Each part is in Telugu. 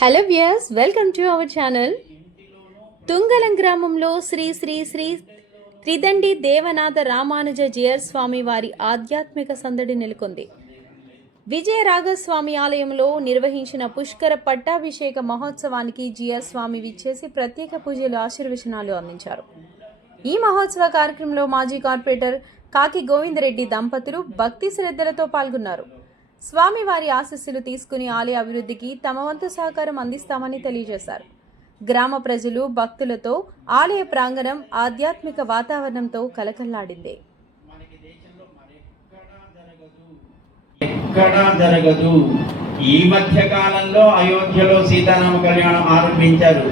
Hello viewers, welcome to our channel. Tungalam గ్రామంలో శ్రీ శ్రీ శ్రీ త్రిదండి దేవనాథ రామానుజ జియర్ స్వామి వారి ఆధ్యాత్మిక సందడి నెలకొంది. విజయరాఘస్వామి ఆలయంలో నిర్వహించిన పుష్కర పట్టాభిషేక మహోత్సవానికి జియర్ స్వామి విచ్చేసి ప్రత్యేక పూజలు ఆశీర్వచనాలు అందించారు. ఈ మహోత్సవ కార్యక్రమంలో మాజీ కార్పొరేటర్ కాకి గోవిందరెడ్డి దంపతులు భక్తి శ్రద్ధలతో పాల్గొన్నారు. స్వామివారి ఆశీస్సులు తీసుకుని ఆలయ అభివృద్ధికి తమ వంతు సహకారం అందిస్తామని తెలియజేశారు. గ్రామ ప్రజలు భక్తులతో ఆలయ ప్రాంగణం ఆధ్యాత్మిక వాతావరణంతో కలకల్లాడింది. ఎక్కడా జరగదు. ఈ మధ్య కాలంలో అయోధ్యలో సీతారామ కళ్యాణం ఆరంభించారు.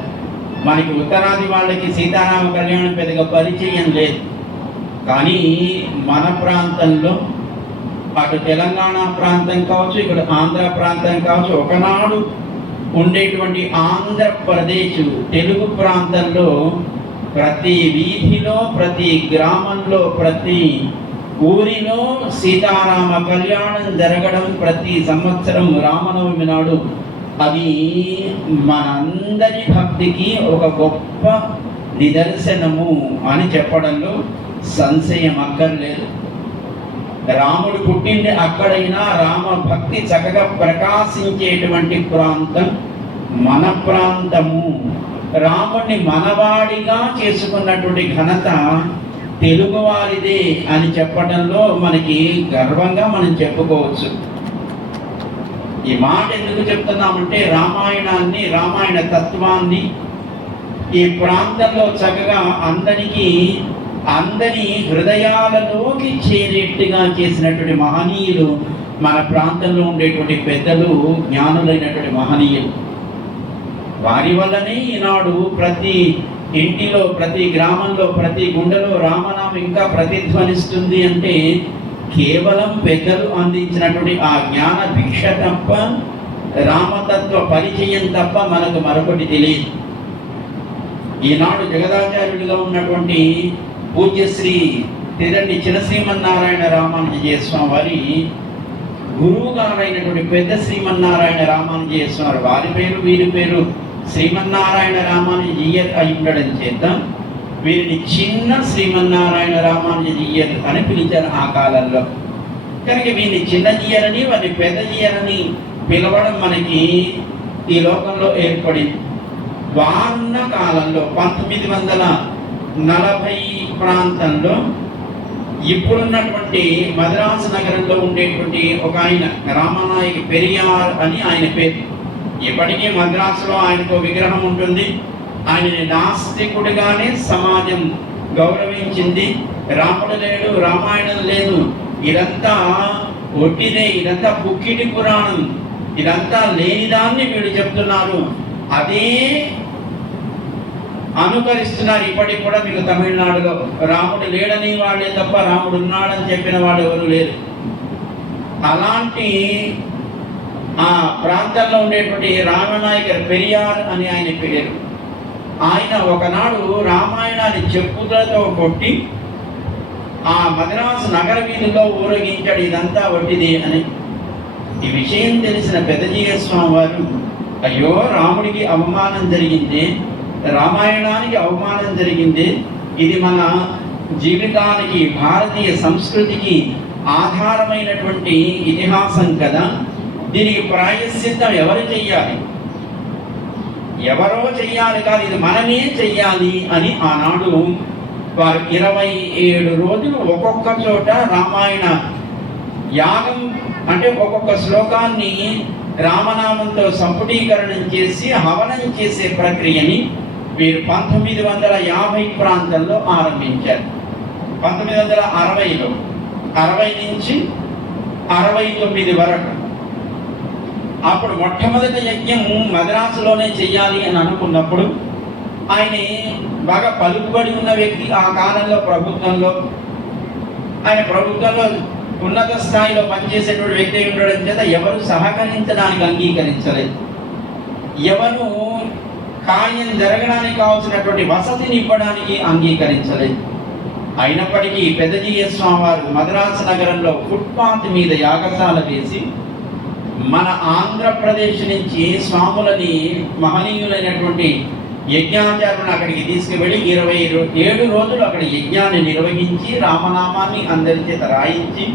మనకి ఉత్తరాది వాళ్ళకి సీతారామ కళ్యాణం పెద్దగా పరిచయం లేదు. కానీ మన ప్రాంతంలో అటు తెలంగాణ ప్రాంతం కావచ్చు, ఇక్కడ ఆంధ్ర ప్రాంతం కావచ్చు, ఒకనాడు ఉండేటువంటి ఆంధ్రప్రదేశ్ తెలుగు ప్రాంతంలో ప్రతి వీధిలో, ప్రతి గ్రామంలో, ప్రతి ఊరిలో సీతారామ కళ్యాణం జరగడం ప్రతి సంవత్సరం రామనవమి నాడు అది మనందరి భక్తికి ఒక గొప్ప నిదర్శనము అని చెప్పడంలో సంశయం అక్కర్లేదు. రాముడు పుట్టింది అక్కడైనా రామ భక్తి చక్కగా ప్రకాశించేటువంటి ప్రాంతం మన ప్రాంతము. రాముడిని మనవాడిగా చేసుకున్నటువంటి ఘనత తెలుగువారిదే అని చెప్పడంలో మనకి గర్వంగా మనం చెప్పుకోవచ్చు. ఈ మాట ఎందుకు చెప్తున్నామంటే రామాయణాన్ని, రామాయణ తత్వాన్ని ఈ ప్రాంతంలో చక్కగా అందరి హృదయాలలోకి చేరేట్టుగా చేసినటువంటి మహనీయులు మన ప్రాంతంలో ఉండేటువంటి పెద్దలు, జ్ఞానులైనటువంటి మహనీయులు. వారి వల్లనే ఈనాడు ప్రతి ఇంటిలో, ప్రతి గ్రామంలో, ప్రతి గుండెలో రామనామం ఇంకా ప్రతిధ్వనిస్తుంది అంటే కేవలం పెద్దలు అందించినటువంటి ఆ జ్ఞాన భిక్ష తప్ప, రామతత్వ పరిచయం తప్ప మనకు మరొకటి తెలియదు. ఈనాడు జగదాచార్యుడిగా ఉన్నటువంటి పూజ్యశ్రీ త్రిదండి చిన్న శ్రీమన్నారాయణ రామానుజీయ స్వామి వారి గురువు గారైనటువంటి పెద్ద శ్రీమన్నారాయణ రామానుజీయ స్వామి వారి పేరు, వీరి పేరు శ్రీమన్నారాయణ రామానుజీయర్ అయి ఉండడం చేత వీరిని చిన్న శ్రీమన్నారాయణ రామానుజీయర్ అని పిలిచారు ఆ కాలంలో. కనుక వీరిని చిన్న జీయరని, వారిని పెద్ద జీయరని పిలవడం మనకి ఈ లోకంలో ఏర్పడింది. వారున్న కాలంలో 1940 ప్రాంతంలో ఇప్పుడున్నటువంటి మద్రాసు నగరంలో ఉండేటువంటి ఒక ఆయన రామనాయక పెరియార్ అని ఆయన పేరు. ఇప్పటికీ మద్రాసులో ఆయనకు విగ్రహం ఉంటుంది. ఆయనని నాస్తికుడిగానే సమాజం గౌరవించింది. రాముడు లేడు, రామాయణం లేదు, ఇదంతా ఒట్టిదే, ఇదంతా పుక్కిటి పురాణం, ఇదంతా లేనిదాన్ని వీళ్ళు చెప్తున్నారు, అదే అనుకరిస్తున్నారు. ఇప్పటికి కూడా మీకు తమిళనాడులో రాముడు లేడని వాళ్ళే తప్ప రాముడు ఉన్నాడని చెప్పిన వాడు ఎవరు లేరు. అలాంటి ఆ ప్రాంతంలో ఉండేటువంటి రామనాయక పెరియార్ అని ఆయన పేరు. ఆయన ఒకనాడు రామాయణాన్ని చెప్పులతో కొట్టి ఆ మద్రాసు నగర వీధుల్లో ఊరేగించాడు, ఇదంతా వట్టిది అని. ఈ విషయం తెలిసిన పెద్దజీయ స్వామి వారు, అయ్యో రాముడికి అవమానం జరిగింది, రామాయణానికి అవమానం జరిగింది, ఇది మన జీవితానికి, భారతీయ సంస్కృతికి ఆధారమైనటువంటి ఇతిహాసం కదా, దీనికి ప్రాయశ్చిత్తం ఎవరు చెయ్యాలి? ఎవరో చెయ్యాలి కాదు, ఇది మనమే చెయ్యాలి అని ఆనాడు వారు 27 రోజులు ఒక్కొక్క చోట రామాయణ యాగం అంటే ఒక్కొక్క శ్లోకాన్ని రామనామంతో సంపుటీకరణం చేసి హవనం చేసే ప్రక్రియని వీరు 1950 ప్రాంతంలో ఆరంభించారు. 1960లో 60 నుంచి 69 వరకు. అప్పుడు మొట్టమొదటి యజ్ఞం మద్రాసులోనే చెయ్యాలి అని అనుకున్నప్పుడు ఆయన బాగా పలుకుబడి ఉన్న వ్యక్తి ఆ కాలంలో ప్రభుత్వంలో ఉన్నత స్థాయిలో పనిచేసేటువంటి వ్యక్తి ఉండడం చేత ఎవరు సహకరించడానికి అంగీకరించలేదు. ఎవరు కార్యం జరగడానికి కావాల్సినటువంటి వసతిని ఇవ్వడానికి అంగీకరించలేదు. అయినప్పటికీ పెద్దజీయ స్వామి వారు మద్రాసు నగరంలో ఫుట్పాత్ మీద యాగశాల వేసి మన ఆంధ్రప్రదేశ్ నుంచి స్వాములని మహనీయులైనటువంటి యజ్ఞాచార్యులను అక్కడికి తీసుకువెళ్ళి 27 రోజులు అక్కడ యజ్ఞాన్ని నిర్వహించి రామనామాన్ని అందరి చేత రాయించి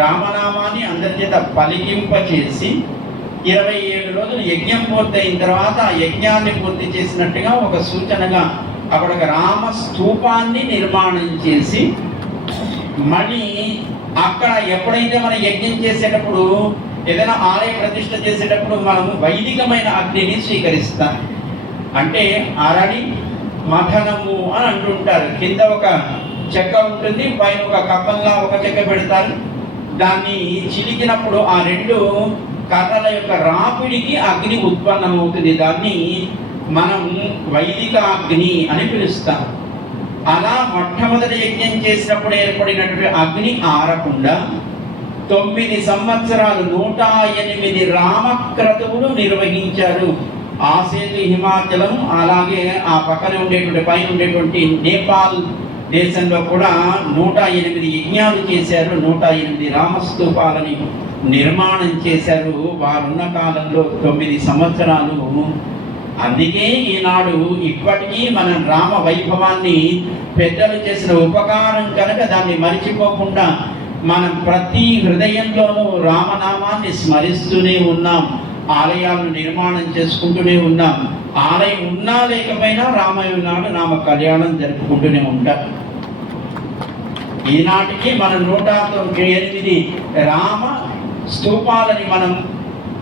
రామనామాన్ని అందరి చేత పలికింపచేసి 27 రోజులు యజ్ఞం పూర్తయిన తర్వాత ఆ యజ్ఞాన్ని పూర్తి చేసినట్టుగా ఒక సూచనగా అక్కడ ఒక రామ స్తూపాన్ని నిర్మాణం చేసి మళ్ళీ అక్కడ ఎప్పుడైతే మనం యజ్ఞం చేసేటప్పుడు ఏదైనా ఆలయ ప్రతిష్ఠ చేసేటప్పుడు మనం వైదికమైన అగ్నిని స్వీకరిస్తాం. అంటే అరడి మథనము అని అంటుంటారు. కింద ఒక చెక్క ఉంటుంది, పైన ఒక కప్పంలా ఒక చెక్క పెడతారు. దాన్ని చిలికినప్పుడు ఆ 2 కర్రల యొక్క రాపిడికి అగ్ని ఉత్పన్నమవుతుంది. దాన్ని మనం వైదిక అగ్ని అని పిలుస్తాం. అలా మొట్టమొదటి యజ్ఞం చేసినప్పుడు ఏర్పడినటువంటి అగ్ని ఆరకుండా 9 సంవత్సరాలు 108 రామక్రతువులు నిర్వహించారు. ఆసేతు హిమాచలం, అలాగే ఆ పక్కన ఉండేటువంటి పైన ఉండేటువంటి నేపాల్ దేశంలో కూడా 108 యజ్ఞాలు చేశారు. 108 రామస్తూపాలని నిర్మాణం చేశారు వారున్న కాలంలో 9 సంవత్సరాలు. అందుకే ఈనాడు ఇప్పటికీ మనం రామ వైభవాన్ని పెద్దలు చేసిన ఉపకారం కనుక దాన్ని మరిచిపోకుండా మనం ప్రతి హృదయంలోనూ రామనామాన్ని స్మరిస్తూనే ఉన్నాం. ఆలయాలను నిర్మాణం చేసుకుంటూనే ఉన్నాం. ఆలయం ఉన్నా లేకపోయినా రామయ్య నాడు రామ కళ్యాణం జరుపుకుంటూనే ఉంటాం. ఈనాటికి మనం 108 రామ స్తూపాలని మనం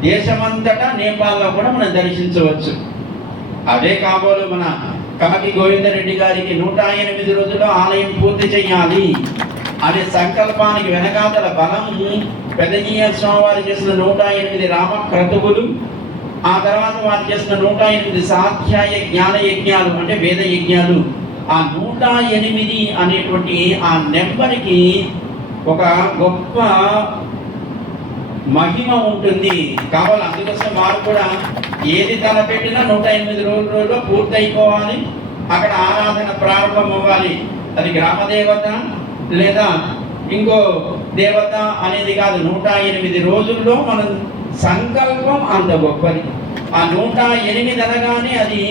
దేశమంతటా నేపాల్లో కూడా మనం దర్శించవచ్చు. అదే కాబోలు మన కాకి గోవిందరెడ్డి గారికి 108 రోజుల్లో ఆలయం పూర్తి చేయాలి అనే సంకల్పానికి వెనకాతల బలం పెద్దజీయ స్వామి వారు చేసిన 108 రామ క్రతువులు, ఆ తర్వాత వారు చేసిన 108 సాధ్యాయ జ్ఞాన యజ్ఞాలు అంటే వేద యజ్ఞాలు. ఆ 108 అనేటువంటి ఆ నెంబర్కి ఒక గొప్ప మహిమ ఉంటుంది. కావాలి అందుకోసం వారు కూడా ఏది తలపెట్టినా 108 రోజుల్లో పూర్తయిపోవాలి. అక్కడ ఆరాధన ప్రారంభం అవ్వాలి. అది గ్రామ దేవత లేదా ఇంకో దేవత అనేది కాదు. 108 రోజుల్లో మనం సంకల్పం అంత గొప్పది. ఆ 108 అనగానే అది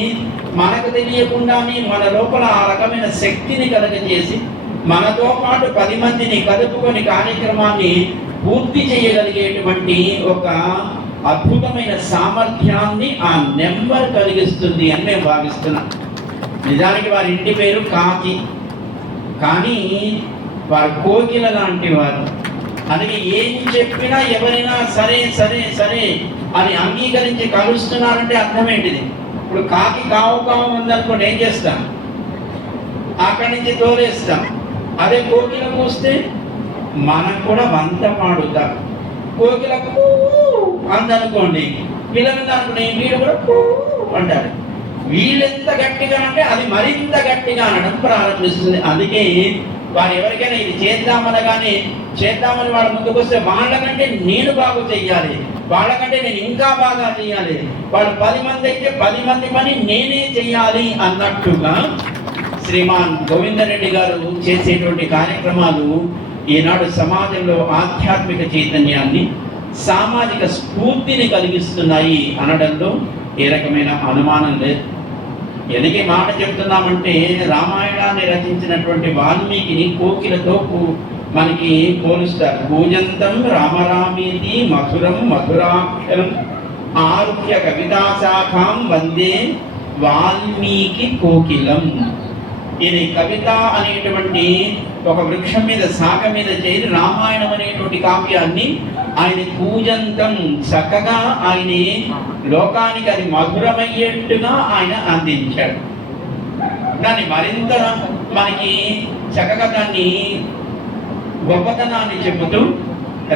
మనకు తెలియకుండానే మన లోపల ఆ రకమైన శక్తిని కలగజేసి మనతో పాటు 10 మందిని కలుపుకొని కార్యక్రమాన్ని పూర్తి చేయగలిగేటువంటి ఒక అద్భుతమైన సామర్థ్యాన్ని ఆ నెంబర్ కలిగిస్తుంది అని మేము భావిస్తున్నాం. నిజానికి వారి ఇంటి పేరు కాకి, కానీ వారు కోకిల లాంటి వారు. అందుకే ఏం చెప్పినా ఎవరైనా సరే సరే సరే అని అంగీకరించి కలుస్తున్నారంటే అర్థం ఏంటిది? ఇప్పుడు కాకి కావు కావు ఉందనుకోండి, ఏం చేస్తాం? అక్కడి నుంచి తోలేస్తాం. అదే కోకిల కూస్తే మనం కూడా వంత పాడుతాం. కోకిల అందనుకోండి, పిల్లలు అనుకుని వీడు కూడా అంటారు. వీళ్ళెంత గట్టిగా అంటే అది మరింత గట్టిగా అనడం ప్రారంభిస్తుంది. అందుకే వారు ఎవరికైనా ఇది చేద్దామనగానే చేద్దామని వాళ్ళ ముందుకు వస్తే వాళ్ళకంటే నేను బాగు చెయ్యాలి, వాళ్ళకంటే నేను ఇంకా బాగా చెయ్యాలి, వాళ్ళు 10 మంది అయితే 10 మంది పని నేనే చెయ్యాలి అన్నట్టుగా శ్రీమాన్ గోవిందరెడ్డి గారు చేసేటువంటి కార్యక్రమాలు ఈనాడు సమాజంలో ఆధ్యాత్మిక చైతన్యాన్ని, సామాజిక స్ఫూర్తిని కలిగిస్తున్నాయి అనడంలో ఏ రకమైన అనుమానం లేదు. ఎందుకే మాట చెప్తున్నామంటే రామాయణాన్ని రచించినటువంటి వాల్మీకిని కోకిలతో మనకి పోలుస్తారు. పూజంతం రామరామీతి మధురం మధురాక్షరం ఆరుహ్య కవితాశాఖాం వందే వాల్మీకి కోకిలం. ఇది కవిత అనేటువంటి ఒక వృక్షం మీద శాఖ మీద చేరి రామాయణం అనేటువంటి కావ్యాన్ని ఆయన పూజంతం చక్కగా ఆయన లోకానికి అది మధురమయ్యేట్టుగా ఆయన అందించాడు. దాన్ని మరింత మనకి చక్కగా దాన్ని గొప్పతనాన్ని చెబుతూ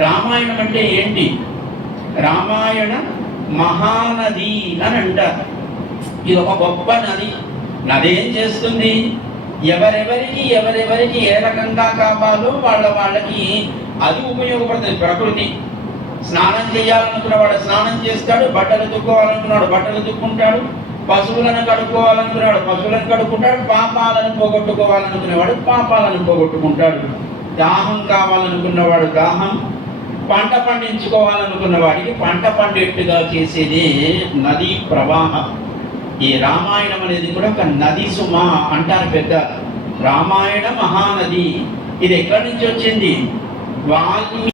రామాయణం అంటే ఏంటి? రామాయణ మహానది అని అంటారు. ఇది ఒక గొప్ప నది. నది ఏం చేస్తుంది? ఎవరెవరికి ఏ రకంగా కావాలో వాళ్ళకి అది ఉపయోగపడుతుంది. ప్రకృతి స్నానం చేయాలనుకున్నవాడు స్నానం చేస్తాడు, బట్టలు తుక్కోవాలనుకున్నాడు బట్టలు తుక్కుంటాడు, పశువులను కడుక్కోవాలనుకున్నాడు పశువులను కడుక్కుంటాడు, పాపాలను పోగొట్టుకోవాలనుకునేవాడు పాపాలను పోగొట్టుకుంటాడు, దాహం కావాలనుకున్నవాడు దాహం, పంట పండించుకోవాలనుకున్న వాడికి పంట పండేట్టుగా చేసేది నదీ ప్రవాహం. ఈ రామాయణం అనేది కూడా ఒక నది సుమా అంటారు పెద్ద. రామాయణ మహానది. ఇది ఎక్కడి నుంచి వచ్చింది? వాల్మీకి